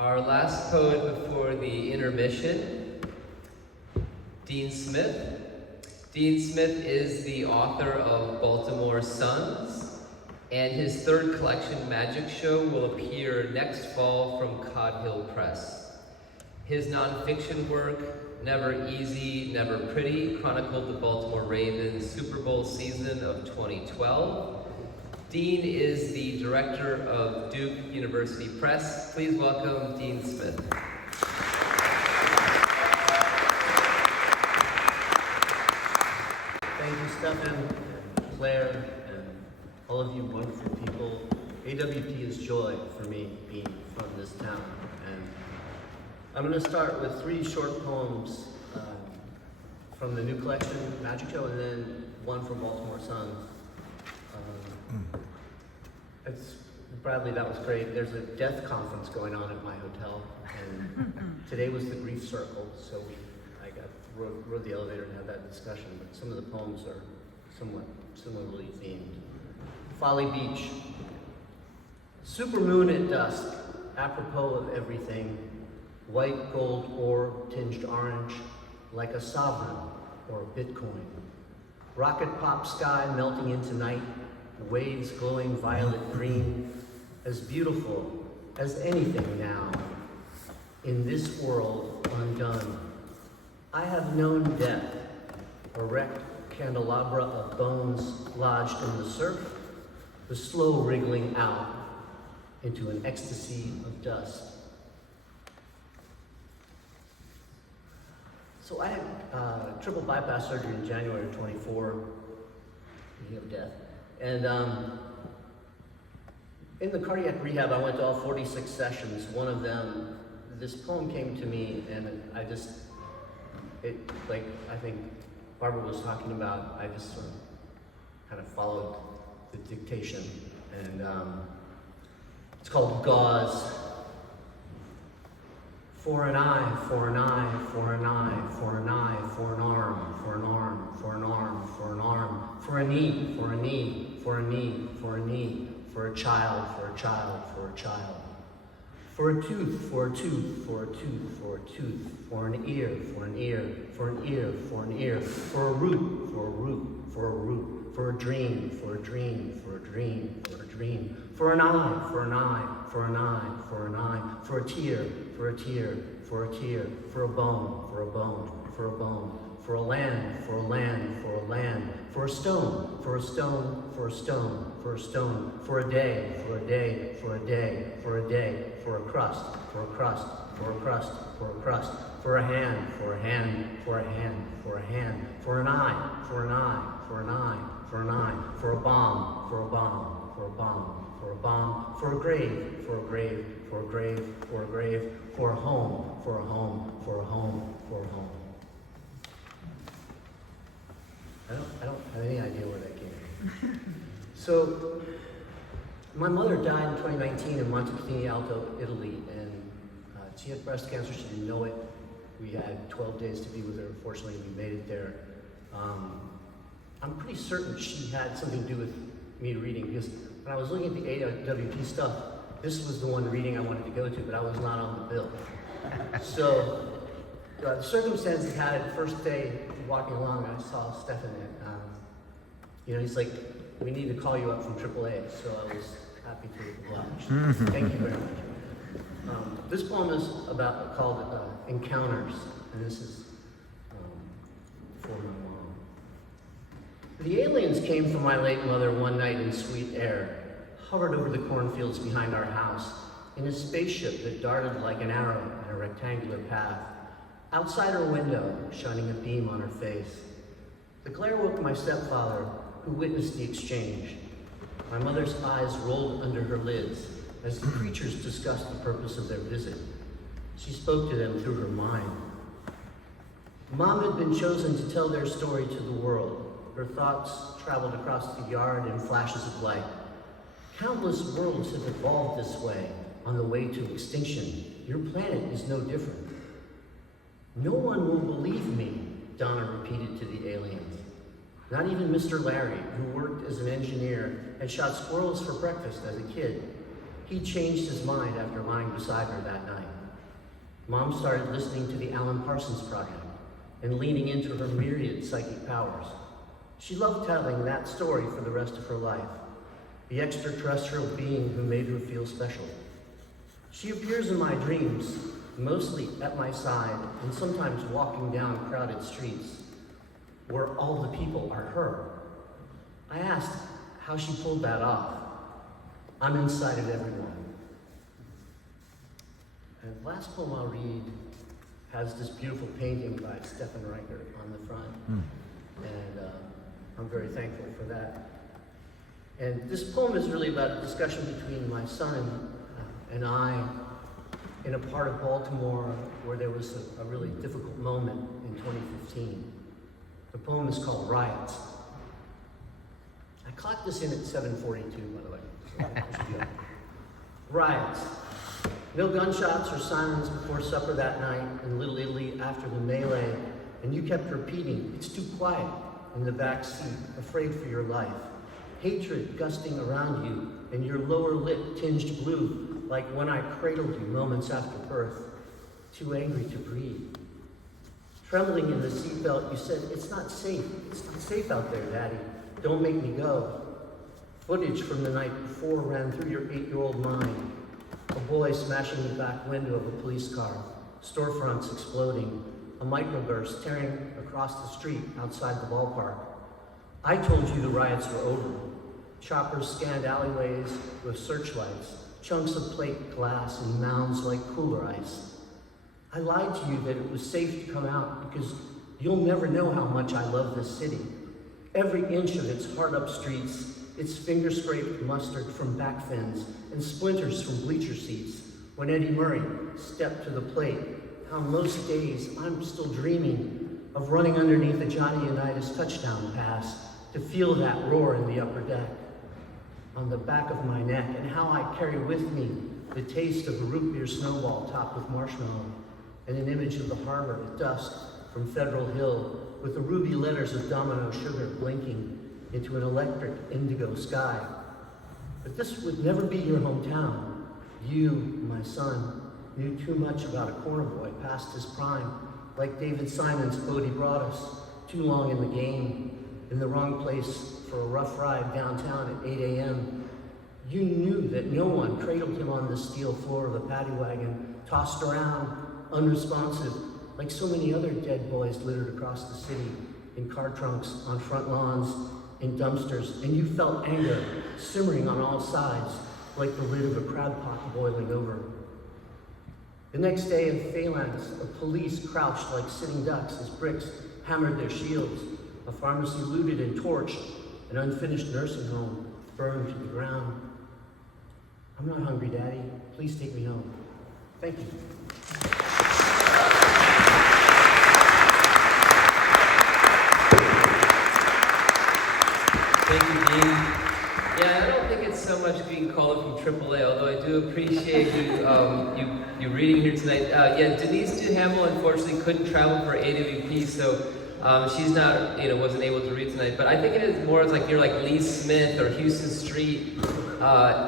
Our last poet before the intermission, Dean Smith. Dean Smith is the author of Baltimore Sons, and his third collection, Magic Show, will appear next fall from Cod Hill Press. His nonfiction work, Never Easy, Never Pretty, chronicled the Baltimore Ravens Super Bowl season of 2012. Dean is the director of Duke University Press. Please welcome Dean Smith. Thank you, Stefan, and Clare, and all of you wonderful people. AWP is joy for me being from this town. And I'm going to start with 3 short poems from the new collection, Magic Show, and then one from Baltimore Sons. Bradley, that was great. There's a death conference going on at my hotel, and today was the grief circle, so I rode the elevator and had that discussion, but some of the poems are somewhat similarly themed. Folly Beach. Supermoon at dusk, apropos of everything, white gold ore tinged orange, like a sovereign or a Bitcoin. Rocket pop sky melting into night, waves glowing violet green, as beautiful as anything now, in this world undone. I have known death, a wrecked candelabra of bones lodged in the surf, the slow wriggling out into an ecstasy of dust. So I had triple bypass surgery in January of 24, speaking of death. And in the cardiac rehab, I went to all 46 sessions. One of them, this poem came to me, and I think Barbara was talking about, I just sort of kind of followed the dictation. And it's called Gauze. For an eye, for an eye, for an eye, for an eye, for an arm, for an arm, for an arm, for an arm, for a knee, for a knee, for a knee, for a knee, for a child, for a child, for a child. For a tooth, for a tooth, for a tooth, for a tooth, for an ear, for an ear, for an ear, for an ear, for a root, for a root, for a root, for a dream, for a dream, for a dream, for a dream, for an eye, for an eye, for an eye, for an eye, for a tear, for a tear, for a tear, for a bone, for a bone, for a bone, for a land, for a land, for a land, for a stone, for a stone, for a stone, for a stone, for a day, for a day, for a day, for a day, for a crust, for a crust, for a crust, for a crust, for a hand, for a hand, for a hand, for a hand, for an eye, for an eye, for an eye, for an eye, for a bomb, for a bomb, for a bomb, for a bomb, for a grave, for a grave, for a grave, for a grave, for a home, for a home, for a home, for a home. I don't have any idea where that came from. So, my mother died in 2019 in Montepulciano Alto, Italy, and she had breast cancer. She didn't know it. We had 12 days to be with her. Fortunately, we made it there. I'm pretty certain she had something to do with me reading, because when I was looking at the AWP stuff, this was the one reading I wanted to go to, but I was not on the bill. So, the circumstances had it, first day walking along, I saw Stefan, and he's like, we need to call you up from AAA, so I was happy to oblige. Thank you very much. This poem is called Encounters, and this is for my mom. The aliens came for my late mother one night in sweet air, hovered over the cornfields behind our house in a spaceship that darted like an arrow in a rectangular path. Outside her window, shining a beam on her face. The glare woke my stepfather, who witnessed the exchange. My mother's eyes rolled under her lids as the creatures discussed the purpose of their visit. She spoke to them through her mind. Mom had been chosen to tell their story to the world. Her thoughts traveled across the yard in flashes of light. Countless worlds have evolved this way, on the way to extinction. Your planet is no different. No one will believe me, Donna repeated to the aliens. Not even Mr. Larry, who worked as an engineer and shot squirrels for breakfast as a kid. He changed his mind after lying beside her that night. Mom started listening to the Alan Parsons Project and leaning into her myriad psychic powers. She loved telling that story for the rest of her life, the extraterrestrial being who made her feel special. She appears in my dreams, mostly at my side and sometimes walking down crowded streets where all the people are her. I asked how she pulled that off. I'm inside of everyone. And the last poem I'll read has this beautiful painting by Stefan Reichert on the front. And I'm very thankful for that. And this poem is really about a discussion between my son and I in a part of Baltimore where there was a really difficult moment in 2015. The poem is called Riots. I clocked this in at 7:42, by the way. So I should be up. Riots. No gunshots or sirens before supper that night in Little Italy after the melee, and you kept repeating, "It's too quiet," in the back seat, afraid for your life. Hatred gusting around you, and your lower lip tinged blue, like when I cradled you moments after birth, too angry to breathe. Trembling in the seatbelt, you said, "It's not safe. It's not safe out there, Daddy. Don't make me go." Footage from the night before ran through your 8-year-old mind. A boy smashing the back window of a police car, storefronts exploding, a microburst tearing across the street outside the ballpark. I told you the riots were over. Choppers scanned alleyways with searchlights, chunks of plate glass and mounds like cooler ice. I lied to you that it was safe to come out because you'll never know how much I love this city. Every inch of its hard-up streets, its finger-scraped mustard from back fins and splinters from bleacher seats. When Eddie Murray stepped to the plate, how most days I'm still dreaming of running underneath a Johnny Unitas touchdown pass to feel that roar in the upper deck. On the back of my neck, and how I carry with me the taste of a root beer snowball topped with marshmallow, and an image of the harbor at dusk from Federal Hill with the ruby letters of Domino Sugar blinking into an electric indigo sky. But this would never be your hometown. You, my son, knew too much about a corner boy past his prime, like David Simon's Bodie brought us, too long in the game, in the wrong place for a rough ride downtown at 8 a.m. You knew that no one cradled him on the steel floor of a paddy wagon, tossed around, unresponsive, like so many other dead boys littered across the city, in car trunks, on front lawns, in dumpsters, and you felt anger simmering on all sides, like the lid of a crab pot boiling over. The next day in phalanx, the police crouched like sitting ducks as bricks hammered their shields. A pharmacy looted and torched, an unfinished nursing home burned to the ground. I'm not hungry, Daddy. Please take me home. Thank you. Thank you, Dean. Yeah, I don't think it's so much being called from AAA, although I do appreciate you reading here tonight. Yeah, Denise Duhamel unfortunately couldn't travel for AWP, so she's not, wasn't able to read tonight. But I think it is more as like you're like Lee Smith or Houston Street,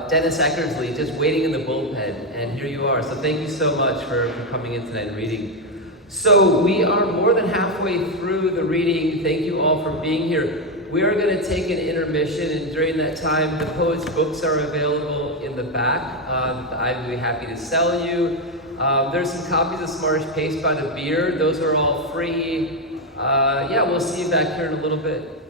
Dennis Eckersley, just waiting in the bullpen, and here you are. So thank you so much for coming in tonight and reading. So we are more than halfway through the reading. Thank you all for being here. We are going to take an intermission, and during that time, the poets' books are available in the back. I'd be happy to sell you. There's some copies of Smartish Paste by the Beer. Those are all free. Yeah, we'll see you back here in a little bit.